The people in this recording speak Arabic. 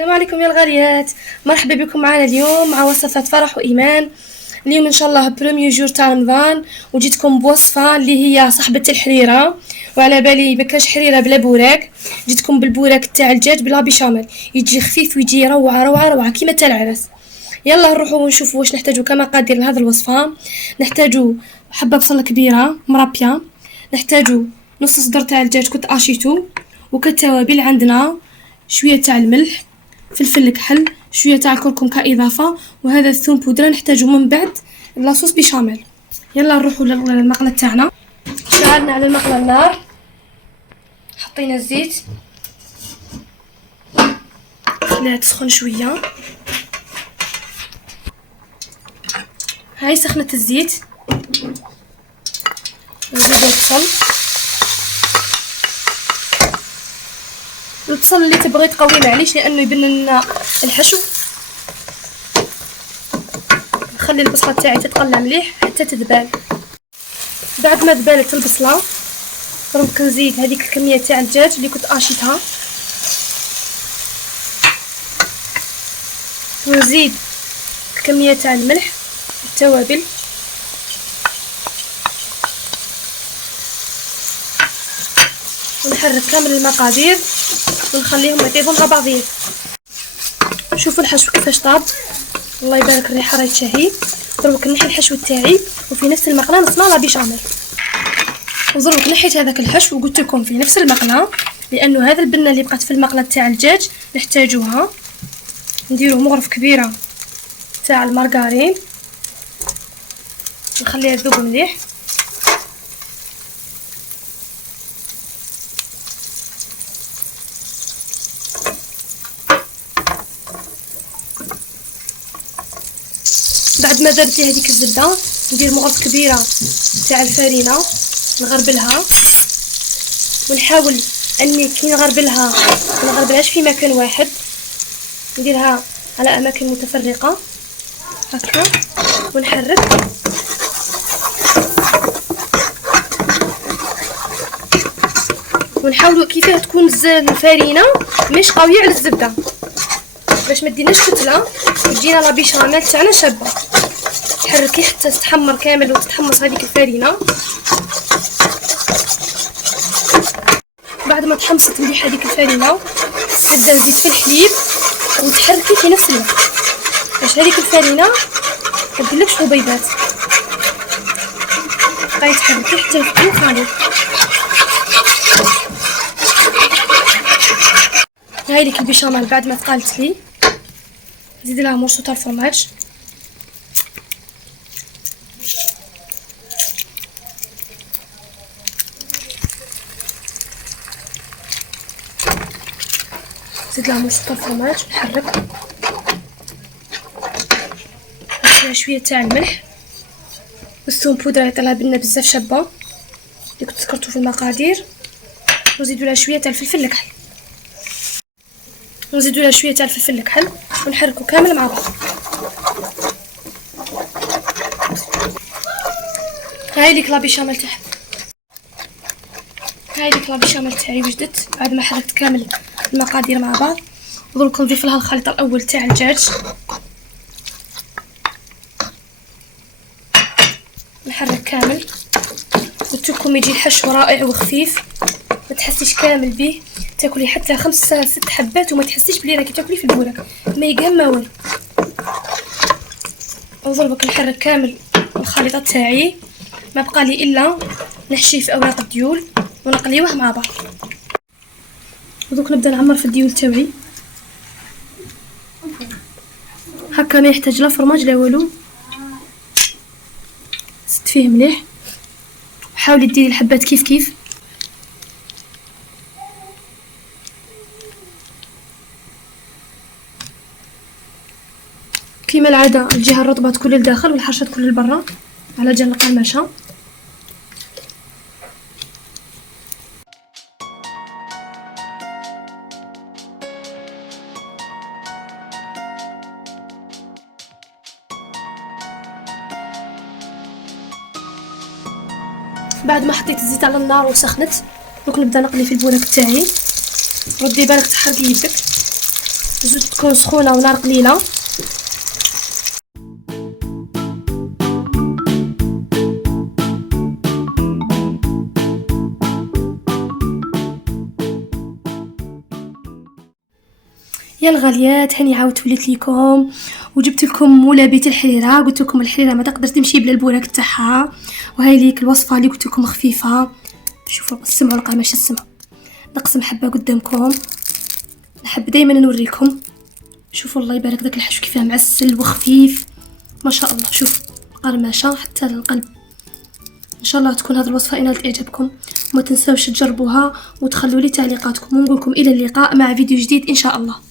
السلام عليكم يا الغاليات، مرحبا بكم معنا اليوم مع وصفات فرح وايمان. اليوم ان شاء الله بريميو جور تاع رمضان، وجيتكم بوصفه اللي هي صاحبه الحريره، وعلى بالي مكاش حريره بلا بوراك. جيتكم بالبوراك تاع الدجاج بلا بيشاميل، يجي خفيف ويجي روعه روعه روعه كيما تاع العرس. يلا نروحوا ونشوفوا واش نحتاجو كمقادير لهذه الوصفه. نحتاجو حبه بصله كبيره مربيه، نحتاجو نص صدر تاع الدجاج كنت اشيتو، وكالتوابل عندنا شويه تاع الملح، فلفل الكحل، شويه تاع الكركم كاضافه، وهذا الثوم بودره نحتاجو من بعد لاصوص بيشاميل. يلا نروحوا للمقله تاعنا. شعلنا على المقله النار، حطينا الزيت، خليها تسخن شويه. هاي سخنت الزيت، نزيدو البصل اللي تبغي تقوي معليش لانه يبن لنا الحشو. نخلي البصله تاعي تتقلى مليح حتى تذبل. بعد ما ذبلت البصله دروك نزيد هذيك الكميه تاع الدجاج اللي كنت اشيتها، ونزيد الكميه تاع الملح والتوابل، ونحرك كامل المقادير ونخليهم يطيبوا مع بعضيهم. شوفوا الحشو كيفاش طاب، الله يبارك الريحه راهي تشهي. دروك نحي الحشو تاعي وفي نفس المقله نصنع لا بيشاميل. ودروك نحيت هذاك الحشو وقلت لكم في نفس المقله، لانه هذا البنه اللي بقات في المقله تاع الدجاج نحتاجوها. نديرو مغرف كبيره تاع المارغرين، نخليها تذوب مليح. بعد ما درتي هذيك الزبده ندير مغرف كبيره تاع الفرينه نغربلها، ونحاول اني كي نغربلها ما نغربلهاش في مكان واحد، نديرها على اماكن متفرقه هكا ونحرك. ونحاولوا كيفاه تكون الفرينه مش قويه على الزبده باش ما ديناش كتله وتجينا لا بيشاميل تاعنا شابه. تحركي حتى تتحمر كامل وتتحمص هذيك الفرينه. بعد ما تحمصت مليح هذيك الفرينه تبدا تزيد في الحليب وتحركي في نفس الوقت باش هذيك الفرينه ما تديرلكش حبيبات. بقاي تحركي حتى يفك الخليط. هاي ليك البيشاميل بعد ما تقالت لي نزيد لها مرشو تاع الفرماج، نزيد لها مرشو تاع الفرماج نحرك. نحط شويه تاع الملح والثوم بودره يطلع بنا بزاف شابه اللي كنت ذكرته في المقادير. ونزيدو لها شويه تاع الفلفل الكحل، ونزيدو لها شويه تاع الفلفل الكحل ونحركو كامل مع بعض. هاي ليك لا بيشاميل تاعي، هاي ليك لا بيشاميل تاعي وجدت بعد ما حركت كامل المقادير مع بعض. ودروك نضيف لها الخليط الاول تاع الدجاج، نحرك كامل. قلت لكم يجي الحشو رائع وخفيف، ما تحسيش كامل به، تاكلي حتى 5 6 حبات وما تحسيش بلي راكي تاكلي في البوراك، ما يقام ما والو. ونضربك نحرك كامل الخليط تاعي، ما بقى لي الا نحشيه في اوراق الديول ونقليوه مع بعض. ودوك نبدا نعمر في الديول تاعي هكا، ما يحتاج لا فرماج لا والو. زدت فيه مليح، حاولي ديري الحبات كيف كيف. كيما العاده الجهه الرطبه تكون للداخل والحرشه تكون للبرا على جال القرمشه. بعد ما حطيت الزيت على النار وسخنت دوك نبدا نقلي في البوراك تاعي. ردي بالك تحرقي يدك. الزيت تكون سخونه ونار قليله. يا الغاليات، هاني عاودت وليت ليكم وجبت لكم مولابية الحريره. قلت لكم الحريره ما تقدر تمشي بلا البوراك تاعها، وهاي ليك الوصفه اللي قلت لكم خفيفه. شوفوا سمعوا القماشه السما. نقسم حبه قدامكم، نحب دائما نوريكم. شوفوا الله يبارك داك الحشو كيفاه معسل وخفيف ما شاء الله. شوف قرمشه حتى للقلب. ان شاء الله تكون هذه الوصفه نالت اعجابكم، وما تنسوش تجربوها وتخلوا لي تعليقاتكم، ونقولكم الى اللقاء مع فيديو جديد ان شاء الله.